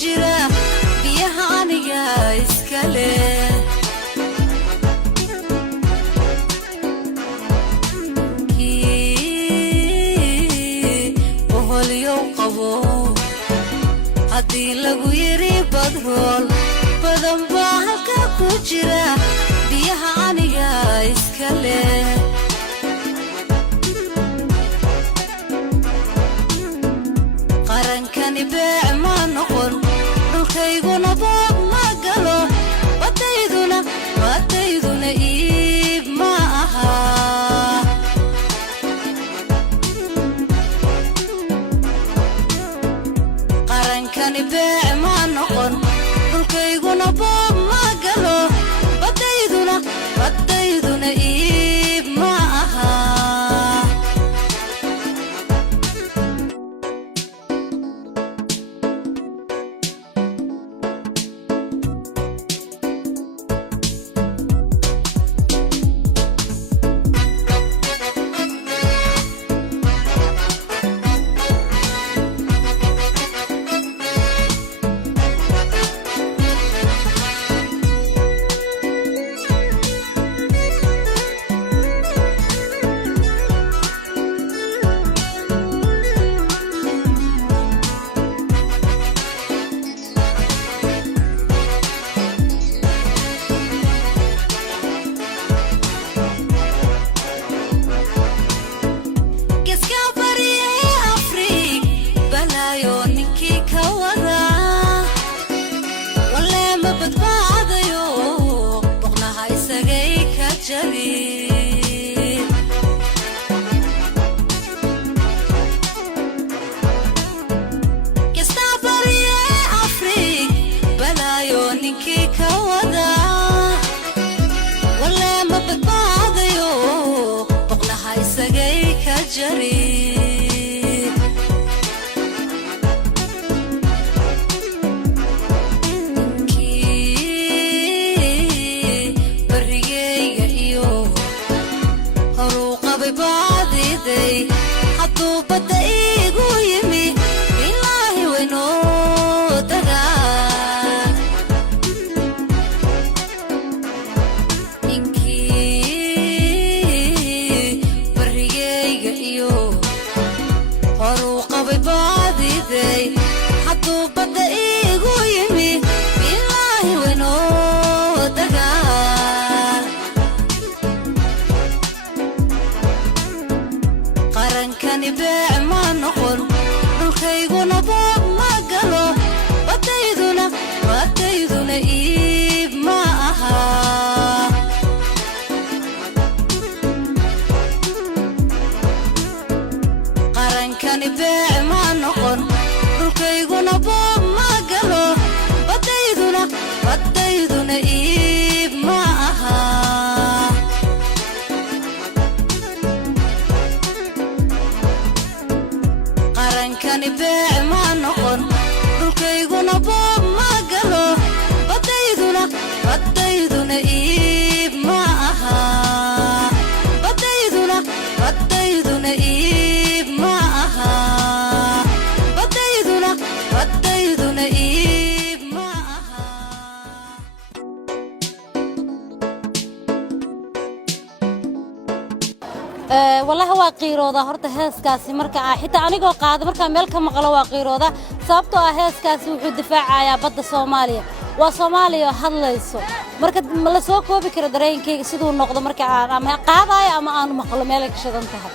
jira biyaha aniga iskale hadii lagu yiri badrool badan baa halka ku jira biyaha aniga iskale qarankani beec ma noqon dhulkayguna boob ma galo badayduna iib ma aha qarankani beec ma noqon dhulkayguna boob ma galo badayduna iib ma aha والله هو قيرودا horta heeskaasi marka xitaa anigoo qaad marka meel ka maqlo waa qeyrooda sababtoo ah heeskaasi wuxuu difaacayaa badda Soomaaliya waa Soomaaliya hadlayso marka ma la soo koobi karo dareenkayga sidoo noqdo marka aan ama qaadayo ama aan maqlo meel ka shidan tahay